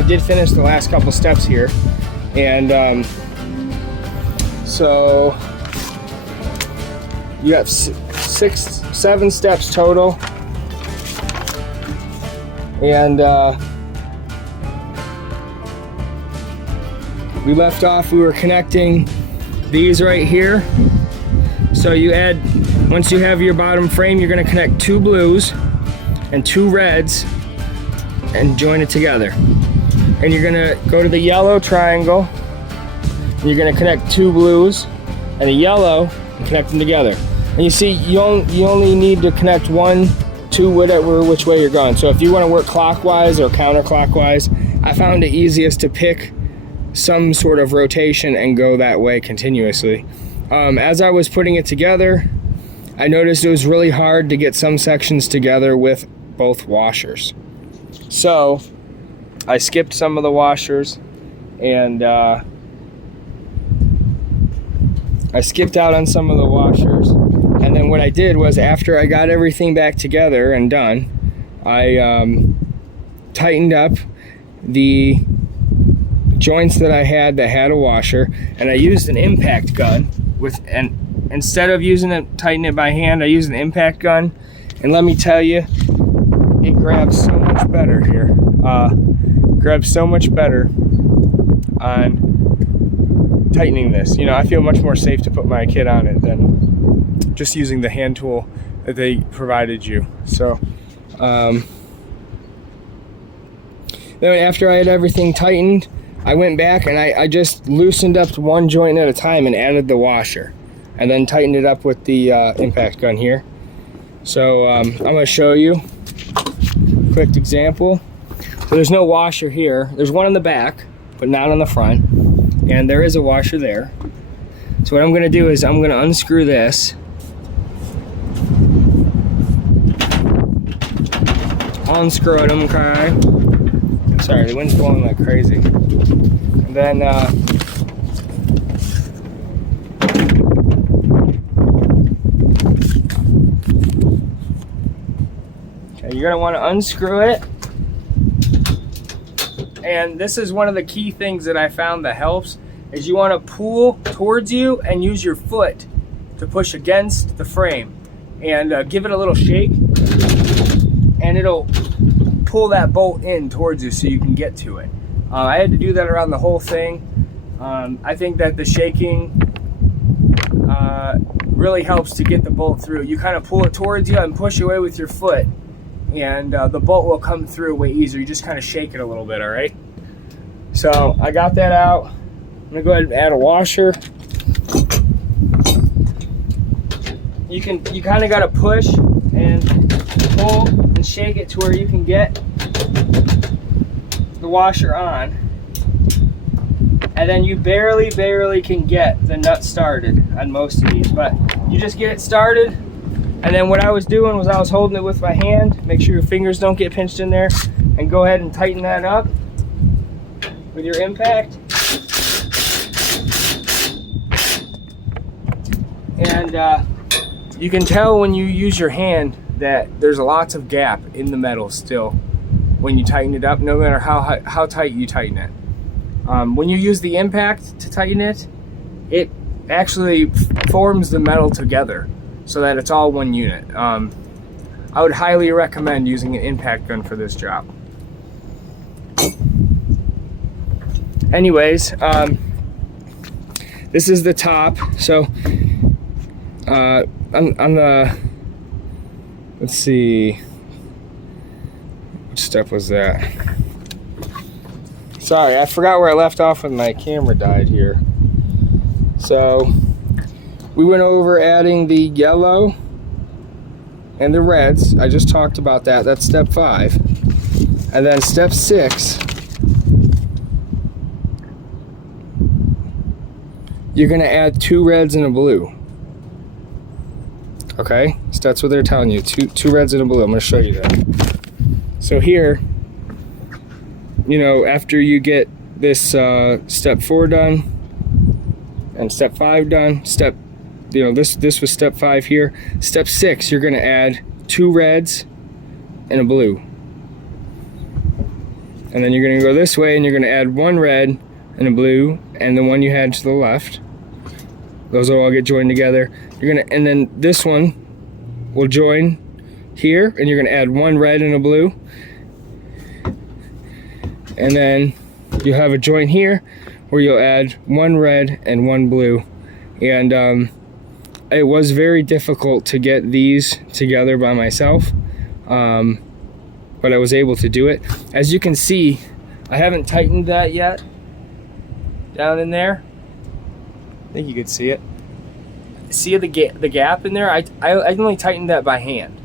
I did finish the last couple steps here, and so you have 7 steps total, and we left off, we were connecting these right here. So you add, once you have your bottom frame, you're going to connect 2 blues and 2 reds and join it together. And you're going to go to the yellow triangle, and you're going to connect 2 blues and a yellow and connect them together. And you see, you only need to connect 1, 2, whatever, which way you're going. So if you want to work clockwise or counterclockwise, I found it easiest to pick some sort of rotation and go that way continuously. As I was putting it together, I noticed it was really hard to get some sections together with both washers. So I skipped some of the washers, and I skipped out on some of the washers. And then what I did was, after I got everything back together and done, I tightened up the joints that I had that had a washer, and I used an impact gun instead of tightening it by hand, I used an impact gun, and let me tell you, it grabs so much better here. Grabs so much better on tightening this. You know, I feel much more safe to put my kid on it than just using the hand tool that they provided you. So then after I had everything tightened, I went back and I just loosened up 1 joint at a time and added the washer, and then tightened it up with the impact gun here. So I'm going to show you a quick example. So there's no washer here. There's one in the back, but not on the front, and there is a washer there. So what I'm going to do is I'm going to unscrew this, unscrew it, okay? Sorry, the wind's blowing like crazy. And then okay, you're gonna want to unscrew it. And this is one of the key things that I found that helps, is you want to pull towards you and use your foot to push against the frame, and give it a little shake, and it'll pull that bolt in towards you so you can get to it. I had to do that around the whole thing. I think that the shaking really helps to get the bolt through. You kind of pull it towards you and push away with your foot, and the bolt will come through way easier. You just kind of shake it a little bit, all right? So I got that out. I'm gonna go ahead and add a washer. You kind of got to push and pull and shake it to where you can get the washer on, and then you barely can get the nut started on most of these, but you just get it started. And then what I was doing was I was holding it with my hand, make sure your fingers don't get pinched in there, and go ahead and tighten that up with your impact. And you can tell when you use your hand that there's lots of gap in the metal still when you tighten it up, no matter how tight you tighten it. When you use the impact to tighten it, it actually forms the metal together so that it's all one unit. I would highly recommend using an impact gun for this job. Anyways, this is the top. So on the, let's see, which step was that? Sorry, I forgot where I left off when my camera died here. So we went over adding the yellow and the reds. I just talked about that. That's step 5. And then step 6, you're gonna add 2 reds and a blue. Okay, so that's what they're telling you, two reds and a blue. I'm gonna show you that. So here, you know, after you get this step 4 done and step 5 done, this was step 5 here. Step 6, you're gonna add 2 reds and a blue. And then you're gonna go this way and you're gonna add one red and a blue and the one you had to the left. Those will all get joined together. And then this one will join here and you're gonna add one red and a blue. And then you'll have a joint here where you'll add one red and one blue. And it was very difficult to get these together by myself, but I was able to do it. As you can see, I haven't tightened that yet down in there. I think you could see it. See the gap in there? I only tightened that by hand.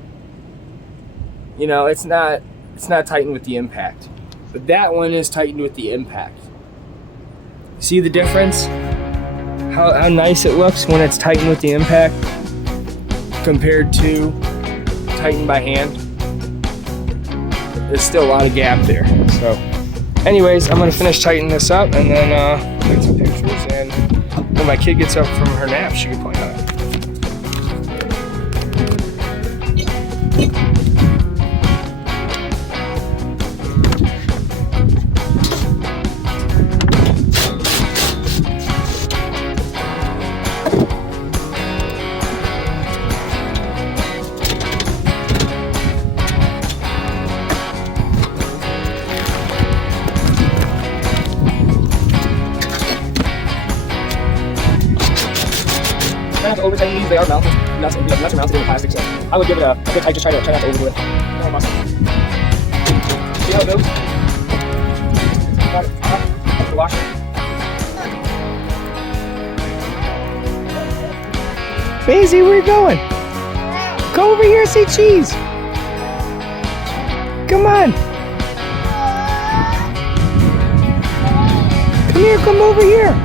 You know, it's not tightened with the impact. But that one is tightened with the impact. See the difference? How nice it looks when it's tightened with the impact compared to tightened by hand. There's still a lot of gap there. So anyways, I'm gonna finish tightening this up and then take some pictures, and when my kid gets up from her nap, she can point out. Not to over tighten these, they are mounted. Nuts are mounted in the plastic, so I would give it a good tight, just try not to overdo it. See how it goes? Got it. The washer. Maisie, where you going? Go over here and say cheese. Come on. Come here, come over here.